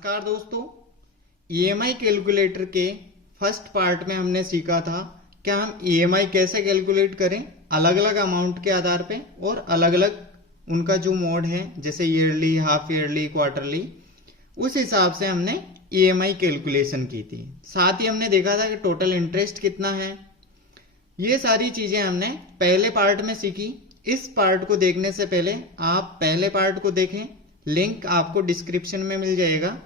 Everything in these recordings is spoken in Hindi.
नमस्कार दोस्तों, ईएमआई कैलकुलेटर के फर्स्ट पार्ट में हमने सीखा था कि हम ईएमआई कैसे कैलकुलेट करें अलग अलग अमाउंट के आधार पे और अलग अलग उनका जो मोड है जैसे ईयरली, हाफ ईयरली, क्वार्टरली, उस हिसाब से हमने ईएमआई कैलकुलेशन की थी। साथ ही हमने देखा था कि टोटल इंटरेस्ट कितना है। ये सारी चीजें हमने पहले पार्ट में सीखी। इस पार्ट को देखने से पहले आप पहले पार्ट को देखें, लिंक आपको डिस्क्रिप्शन में मिल जाएगा।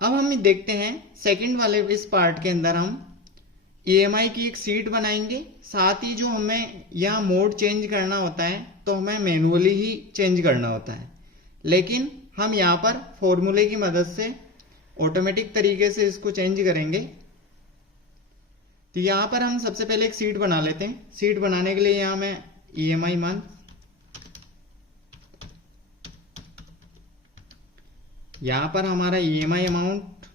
अब हम देखते हैं सेकंड वाले इस पार्ट के अंदर हम ईएमआई की एक शीट बनाएंगे। साथ ही जो हमें यहाँ मोड चेंज करना होता है तो हमें मैनुअली ही चेंज करना होता है, लेकिन हम यहाँ पर फॉर्मूले की मदद से ऑटोमेटिक तरीके से इसको चेंज करेंगे। तो यहाँ पर हम सबसे पहले एक शीट बना लेते हैं। शीट बनाने के लिए यहाँ मैं ईएमआई मंथ, यहां पर हमारा ईएमआई अमाउंट,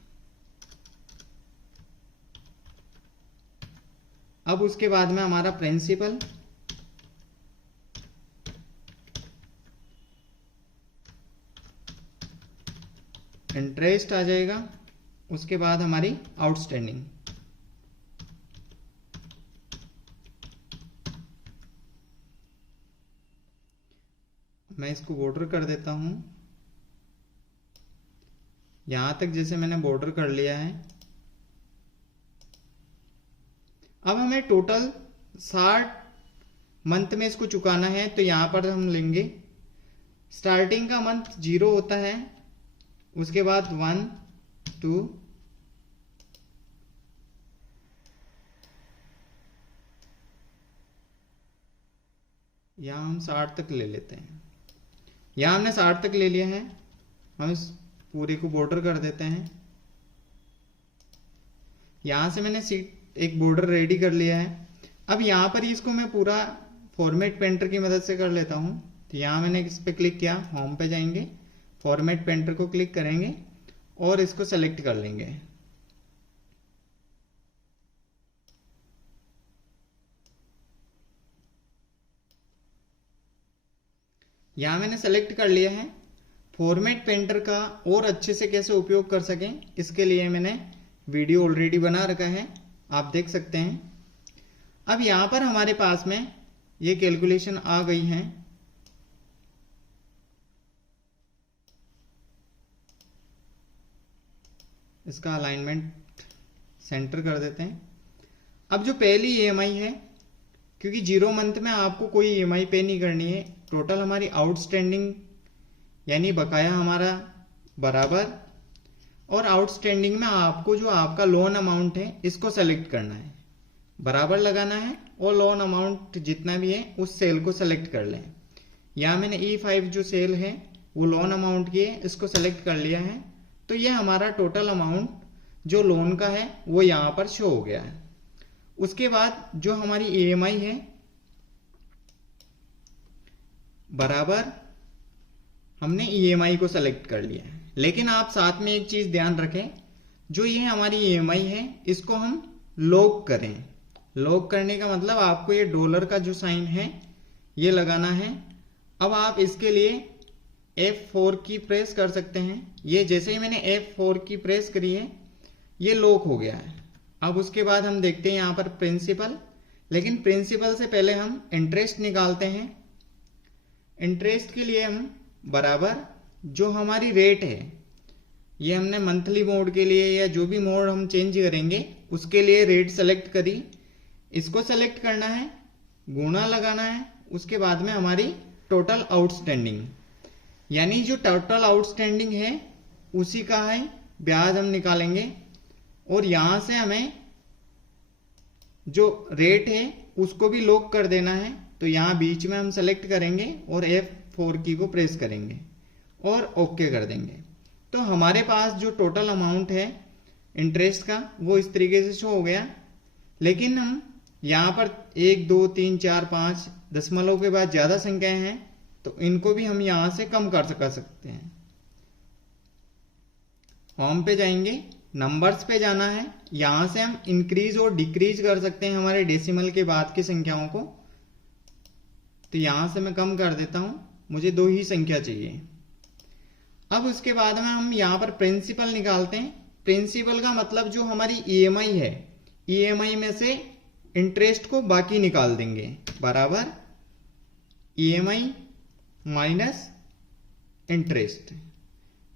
अब उसके बाद में हमारा प्रिंसिपल, इंटरेस्ट आ जाएगा, उसके बाद हमारी आउटस्टैंडिंग। मैं इसको बॉर्डर कर देता हूं। यहां तक जैसे मैंने बॉर्डर कर लिया है। अब हमें टोटल 60 मंथ में इसको चुकाना है, तो यहां पर हम लेंगे स्टार्टिंग का मंथ 0 होता है, उसके बाद 1, 2, यहां हम 60 तक ले लेते हैं। यहां हमने 60 तक ले लिया है। हम इस पूरे को बॉर्डर कर देते हैं। यहां से मैंने एक बॉर्डर रेडी कर लिया है। अब यहां पर इसको मैं पूरा फॉर्मेट पेंटर की मदद से कर लेता हूं। तो यहां मैंने इस पे क्लिक किया, होम पे जाएंगे, फॉर्मेट पेंटर को क्लिक करेंगे और इसको सेलेक्ट कर लेंगे। यहां मैंने सेलेक्ट कर लिया है। फॉर्मेट पेंटर का और अच्छे से कैसे उपयोग कर सकें, इसके लिए मैंने वीडियो ऑलरेडी बना रखा है, आप देख सकते हैं। अब यहां पर हमारे पास में ये कैलकुलेशन आ गई है। इसका अलाइनमेंट सेंटर कर देते हैं। अब जो पहली ईएमआई है, क्योंकि 0 मंथ में आपको कोई ईएमआई पे नहीं करनी है, टोटल हमारी आउटस्टैंडिंग यानी बकाया हमारा बराबर, और आउटस्टैंडिंग में आपको जो आपका लोन अमाउंट है इसको सेलेक्ट करना है, बराबर लगाना है और लोन अमाउंट जितना भी है उस सेल को सेलेक्ट कर लें। यहाँ मैंने E5 जो सेल है वो लोन अमाउंट की है, इसको सेलेक्ट कर लिया है। तो ये हमारा टोटल अमाउंट जो लोन का है वो यहाँ पर शो हो गया है। उसके बाद जो हमारी ईएमआई है बराबर हमने ईएमआई को सेलेक्ट कर लिया है। लेकिन आप साथ में एक चीज ध्यान रखें, जो ये हमारी ईएमआई है इसको हम लॉक करें। लॉक करने का मतलब आपको ये डॉलर का जो साइन है ये लगाना है। अब आप इसके लिए F4 की प्रेस कर सकते हैं। ये जैसे ही मैंने F4 की प्रेस करी है ये लॉक हो गया है। अब उसके बाद हम देखते हैं यहाँ पर प्रिंसिपल, लेकिन प्रिंसिपल से पहले हम इंटरेस्ट निकालते हैं। इंटरेस्ट के लिए हम बराबर जो हमारी रेट है, ये हमने मंथली मोड के लिए या जो भी मोड हम चेंज करेंगे उसके लिए रेट सेलेक्ट करी, इसको सेलेक्ट करना है, गुणा लगाना है, उसके बाद में हमारी टोटल आउटस्टैंडिंग यानी जो टोटल आउटस्टैंडिंग है उसी का है ब्याज हम निकालेंगे। और यहां से हमें जो रेट है उसको भी लॉक कर देना है। तो यहां बीच में हम सेलेक्ट करेंगे और F4 की को प्रेस करेंगे और ओके कर देंगे। तो हमारे पास जो टोटल अमाउंट है इंटरेस्ट का वो इस तरीके से शो हो गया। लेकिन हम यहाँ पर 1, 2, 3, 4, 5 दशमलव के बाद ज्यादा संख्याएं हैं, तो इनको भी हम यहां से कम कर सकते हैं। होम पे जाएंगे, नंबर्स पे जाना है, यहां से हम इंक्रीज और डिक्रीज कर सकते हैं हमारे डेसिमल के बाद की संख्याओं को। तो यहां से मैं कम कर देता हूं, मुझे 2 ही संख्या चाहिए। अब उसके बाद में हम यहाँ पर प्रिंसिपल निकालते हैं। प्रिंसिपल का मतलब जो हमारी ईएमआई है, ईएमआई में से इंटरेस्ट को बाकी निकाल देंगे, बराबर ईएमआई माइनस इंटरेस्ट।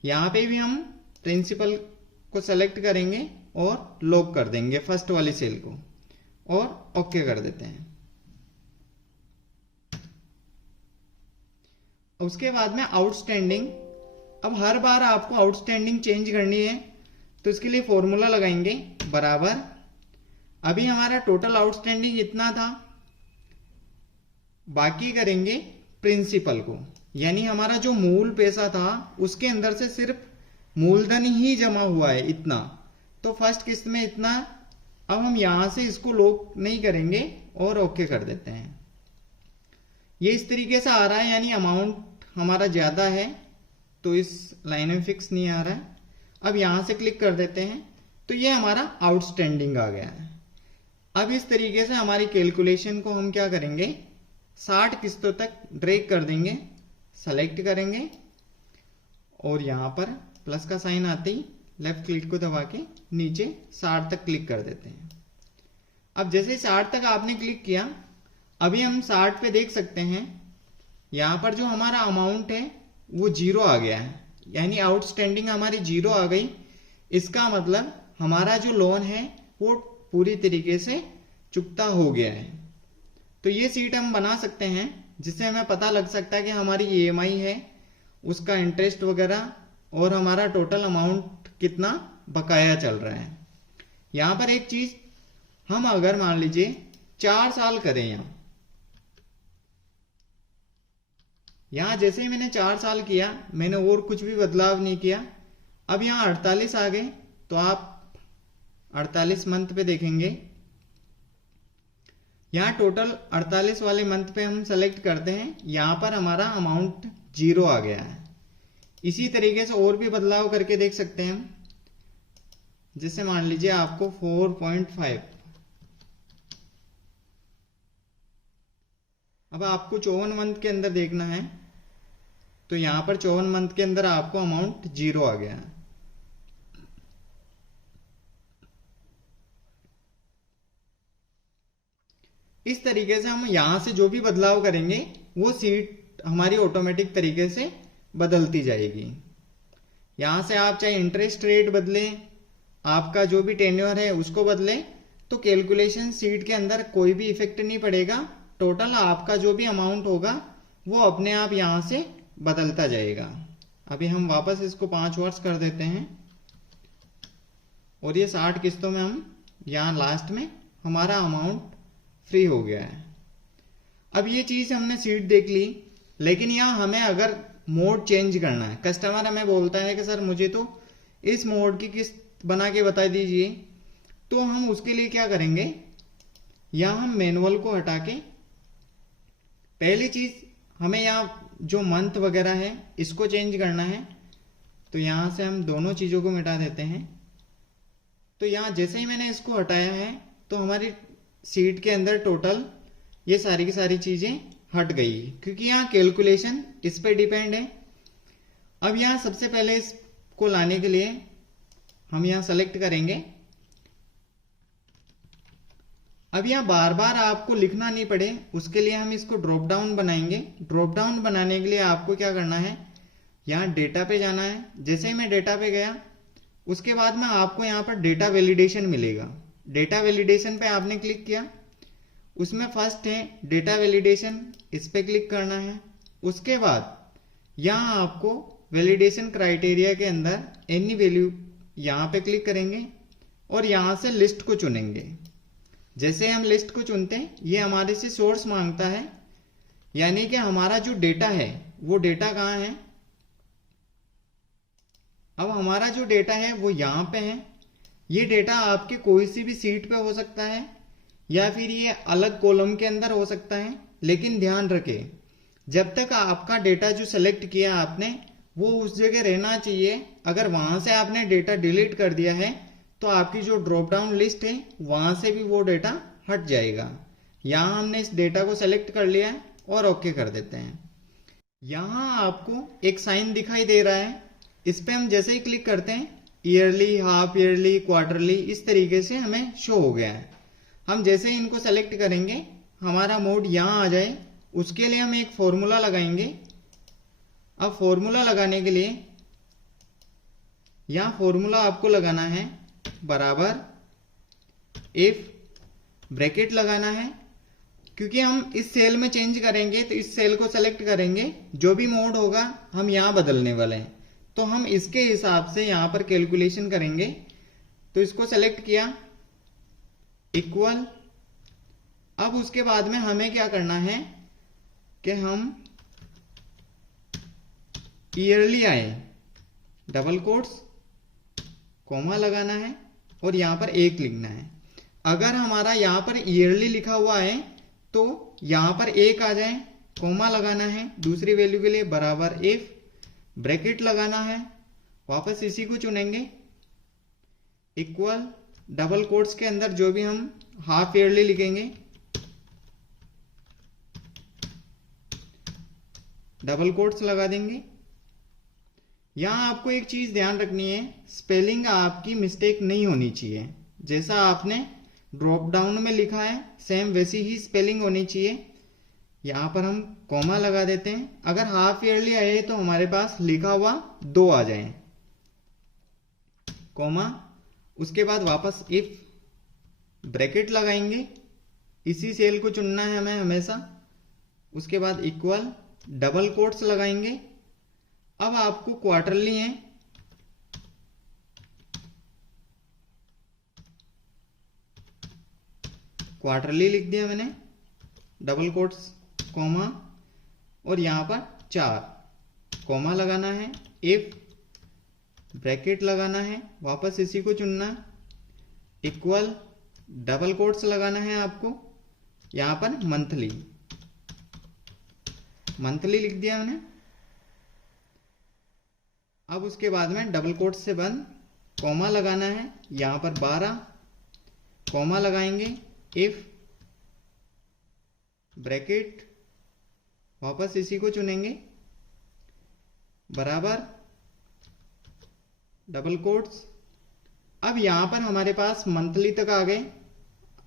यहाँ पे भी हम प्रिंसिपल को सेलेक्ट करेंगे और लॉक कर देंगे फर्स्ट वाली सेल को और ओके कर देते हैं। उसके बाद में आउटस्टैंडिंग। अब हर बार आपको आउटस्टैंडिंग चेंज करनी है तो इसके लिए फॉर्मूला लगाएंगे, बराबर अभी हमारा टोटल आउटस्टैंडिंग इतना था, बाकी करेंगे प्रिंसिपल को, यानी हमारा जो मूल पैसा था उसके अंदर से सिर्फ मूलधन ही जमा हुआ है इतना, तो फर्स्ट किस्त में इतना। अब हम यहां से इसको लॉक नहीं करेंगे और ओके कर देते हैं। ये इस तरीके से आ रहा है, यानी अमाउंट हमारा ज्यादा है तो इस लाइन में फिक्स नहीं आ रहा है। अब यहां से क्लिक कर देते हैं तो ये हमारा आउटस्टैंडिंग आ गया है। अब इस तरीके से हमारी कैलकुलेशन को हम क्या करेंगे, 60 किस्तों तक ड्रैग कर देंगे, सेलेक्ट करेंगे और यहां पर प्लस का साइन आते ही लेफ्ट क्लिक को दबा के नीचे 60 तक क्लिक कर देते हैं। अब जैसे 60 तक आपने क्लिक किया, अभी हम 60 पे देख सकते हैं यहां पर जो हमारा अमाउंट है वो 0 आ गया है, यानी आउटस्टैंडिंग हमारी 0 आ गई। इसका मतलब हमारा जो लोन है वो पूरी तरीके से चुकता हो गया है। तो ये सीट हम बना सकते हैं जिससे हमें पता लग सकता है कि हमारी ईएमआई है, उसका इंटरेस्ट वगैरह और हमारा टोटल अमाउंट कितना बकाया चल रहा है। यहां पर एक चीज, हम अगर मान लीजिए 4 साल करें, यहां जैसे ही मैंने 4 साल किया, मैंने और कुछ भी बदलाव नहीं किया। अब यहां 48 आ गए तो आप 48 मंथ पे देखेंगे, यहां टोटल 48 वाले मंथ पे हम सेलेक्ट करते हैं, यहां पर हमारा अमाउंट 0 आ गया है। इसी तरीके से और भी बदलाव करके देख सकते हैं हम, जैसे मान लीजिए आपको 4.5, अब आपको 54 मंथ के अंदर देखना है तो यहां पर 54 मंथ के अंदर आपको अमाउंट 0 आ गया है। इस तरीके से हम यहां से जो भी बदलाव करेंगे वो सीट हमारी ऑटोमेटिक तरीके से बदलती जाएगी। यहां से आप चाहे इंटरेस्ट रेट बदलें, आपका जो भी टेन्योर है उसको बदलें, तो कैलकुलेशन सीट के अंदर कोई भी इफेक्ट नहीं पड़ेगा। टोटल आपका जो भी अमाउंट होगा वो अपने आप यहां से बदलता जाएगा। अभी हम वापस इसको 5 वर्ष कर देते हैं और ये 60 किस्तों में हम यहां लास्ट में हमारा अमाउंट फ्री हो गया है। अब ये चीज हमने सीट देख ली, लेकिन यहां हमें अगर मोड चेंज करना है, कस्टमर हमें बोलता है कि सर मुझे तो इस मोड की किस्त बना के बता दीजिए, तो हम उसके लिए क्या करेंगे, यहां हम मैनुअल को हटा के पहली चीज हमें यहाँ जो मंथ वगैरह है इसको चेंज करना है, तो यहां से हम दोनों चीजों को मिटा देते हैं। तो यहां जैसे ही मैंने इसको हटाया है तो हमारी सीट के अंदर टोटल ये सारी की सारी चीजें हट गई, क्योंकि यहाँ कैलकुलेशन इस पे डिपेंड है। अब यहाँ सबसे पहले इसको लाने के लिए हम यहाँ सेलेक्ट करेंगे। अब यहाँ बार बार आपको लिखना नहीं पड़े उसके लिए हम इसको ड्रॉप डाउन बनाएंगे। ड्रॉप डाउन बनाने के लिए आपको क्या करना है, यहाँ डेटा पे जाना है। जैसे ही मैं डेटा पे गया उसके बाद में आपको यहाँ पर डेटा वैलिडेशन मिलेगा। डेटा वैलिडेशन पे आपने क्लिक किया, उसमें फर्स्ट है डेटा वैलिडेशन, इस पे क्लिक करना है। उसके बाद यहाँ आपको वैलिडेशन क्राइटेरिया के अंदर एनी वैल्यू यहाँ पे क्लिक करेंगे और यहाँ से लिस्ट को चुनेंगे। जैसे हम लिस्ट को चुनते हैं ये हमारे से सोर्स मांगता है, यानी कि हमारा जो डेटा है वो डेटा कहाँ है। अब हमारा जो डेटा है वो यहाँ पे है। ये डेटा आपके कोई सी भी सीट पे हो सकता है या फिर ये अलग कॉलम के अंदर हो सकता है, लेकिन ध्यान रखें जब तक आपका डेटा जो सेलेक्ट किया आपने वो उस जगह रहना चाहिए। अगर वहां से आपने डेटा डिलीट कर दिया है तो आपकी जो ड्रॉप डाउन लिस्ट है वहां से भी वो डेटा हट जाएगा। यहां हमने इस डेटा को सेलेक्ट कर लिया है और ओके कर देते हैं। यहां आपको एक साइन दिखाई दे रहा है, इस पे हम जैसे ही क्लिक करते हैं ईयरली, हाफ ईयरली, क्वार्टरली, इस तरीके से हमें शो हो गया है। हम जैसे ही इनको सेलेक्ट करेंगे हमारा मोड यहाँ आ जाए, उसके लिए हम एक फॉर्मूला लगाएंगे। अब फॉर्मूला लगाने के लिए यहाँ फॉर्मूला आपको लगाना है बराबर इफ, ब्रैकेट लगाना है, क्योंकि हम इस सेल में चेंज करेंगे तो इस सेल को सेलेक्ट करेंगे, जो भी मोड होगा हम यहाँ बदलने वाले हैं, तो हम इसके हिसाब से यहाँ पर कैलकुलेशन करेंगे। तो इसको सेलेक्ट किया, इक्वल। अब उसके बाद में हमें क्या करना है कि हम ईयरली आए, डबल कोट्स, कॉमा लगाना है और यहां पर एक लिखना है। अगर हमारा यहां पर ईयरली लिखा हुआ है तो यहां पर एक आ जाए, कॉमा लगाना है दूसरी वैल्यू के लिए, बराबर इफ, ब्रैकेट लगाना है, वापस इसी को चुनेंगे, इक्वल, डबल कोट्स के अंदर जो भी हम हाफ ईयरली लिखेंगे, डबल कोट्स लगा देंगे। यहां आपको एक चीज ध्यान रखनी है, स्पेलिंग आपकी मिस्टेक नहीं होनी चाहिए। जैसा आपने ड्रॉप डाउन में लिखा है सेम वैसी ही स्पेलिंग होनी चाहिए। यहां पर हम कॉमा लगा देते हैं। अगर हाफ ईयरली आए तो हमारे पास लिखा हुआ 2 आ जाए, कॉमा, उसके बाद वापस इफ, ब्रैकेट लगाएंगे, इसी सेल को चुनना है हमें हमेशा, उसके बाद इक्वल, डबल कोट्स लगाएंगे। अब आपको क्वार्टरली है, क्वार्टरली लिख दिया मैंने, डबल कोट्स, कॉमा, और यहां पर 4, कॉमा लगाना है, इफ, ब्रैकेट लगाना है, वापस इसी को चुनना, इक्वल, डबल कोट्स लगाना है आपको, यहां पर मंथली, मंथली लिख दिया मैंने। अब उसके बाद में डबल कोट्स से बंद, कॉमा लगाना है, यहां पर 12, कॉमा लगाएंगे, इफ, ब्रैकेट, वापस इसी को चुनेंगे, बराबर, डबल कोट्स। अब यहां पर हमारे पास मंथली तक आ गए।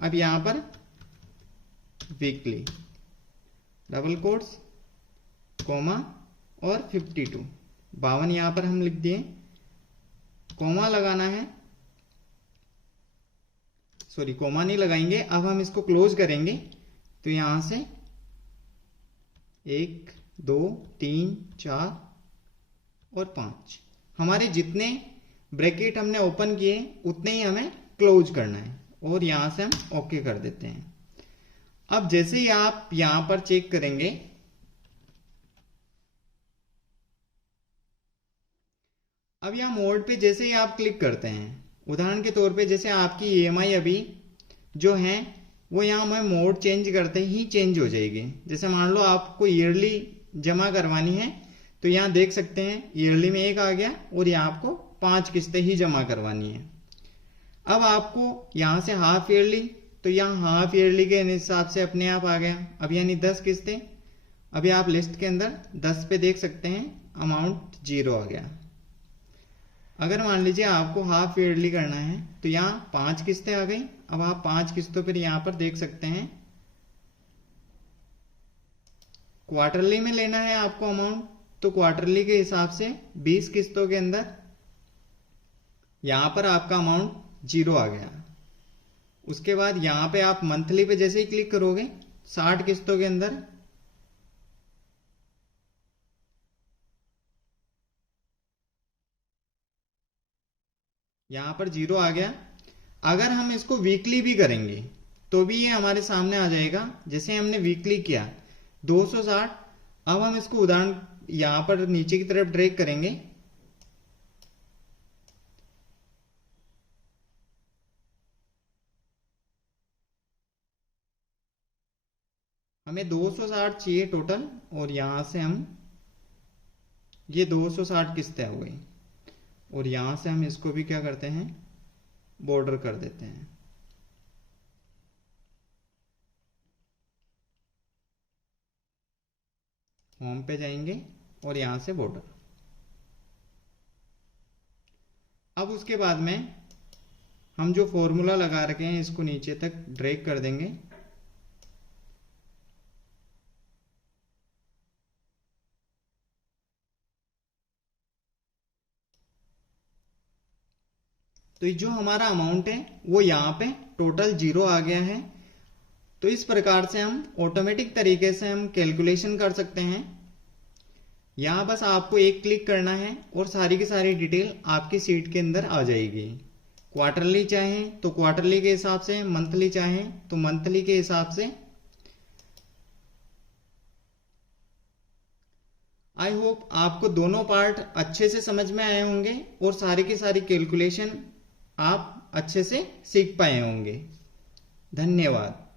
अब यहां पर वीकली, डबल कोट्स, कॉमा और 52, 52 यहां पर हम लिख दिए, कॉमा लगाना है, सॉरी कॉमा नहीं लगाएंगे। अब हम इसको क्लोज करेंगे तो यहां से 1 2 3 4 और 5, हमारे जितने ब्रैकेट हमने ओपन किए उतने ही हमें क्लोज करना है, और यहां से हम ओके कर देते हैं। अब जैसे ही आप यहां पर चेक करेंगे, अब यहां मोड पे जैसे ही आप क्लिक करते हैं, उदाहरण के तौर पे जैसे आपकी ईएमआई अभी जो है वो यहां हमें मोड चेंज करते ही चेंज हो जाएगी। जैसे मान लो आपको ईयरली जमा करवानी है तो यहां देख सकते हैं ईयरली में 1 आ गया और यहां आपको 5 किस्तें ही जमा करवानी है। अब आपको यहां से हाफ ईयरली, तो यहां हाफ ईयरली के हिसाब से अपने आप आ गया, अब यानी 10 किस्तें। अभी आप लिस्ट के अंदर 10 पे देख सकते हैं अमाउंट 0 आ गया। अगर मान लीजिए आपको हाफ ईयरली करना है तो यहाँ 5 किस्तें आ गई। अब आप 5 किस्तों पर यहाँ पर देख सकते हैं, क्वार्टरली में लेना है आपको अमाउंट, तो क्वार्टरली के हिसाब से 20 किस्तों के अंदर यहां पर आपका अमाउंट 0 आ गया। उसके बाद यहां पे आप मंथली पे जैसे ही क्लिक करोगे 60 किस्तों के अंदर यहां पर 0 आ गया। अगर हम इसको वीकली भी करेंगे तो भी ये हमारे सामने आ जाएगा। जैसे हमने वीकली किया 260, अब हम इसको उदाहरण यहां पर नीचे की तरफ ड्रैग करेंगे, हमें 260 चाहिए टोटल, और यहां से हम ये 260 किस्तें हो गई, और यहां से हम इसको भी क्या करते हैं, बॉर्डर कर देते हैं। होम पे जाएंगे और यहां से बॉर्डर, अब उसके बाद में हम जो फॉर्मूला लगा रखे हैं इसको नीचे तक ड्रैग कर देंगे। तो ये जो हमारा अमाउंट है वो यहाँ पे टोटल 0 आ गया है। तो इस प्रकार से हम ऑटोमेटिक तरीके से हम कैलकुलेशन कर सकते हैं। यहाँ बस आपको एक क्लिक करना है और सारी की सारी डिटेल आपकी सीट के अंदर आ जाएगी। क्वार्टरली चाहें तो क्वार्टरली के हिसाब से, मंथली चाहें तो मंथली के हिसाब से। आई होप आपको दोनों पार्ट अच्छे से समझ में आए होंगे और सारी की सारी कैलकुलेशन आप अच्छे से सीख पाए होंगे। धन्यवाद।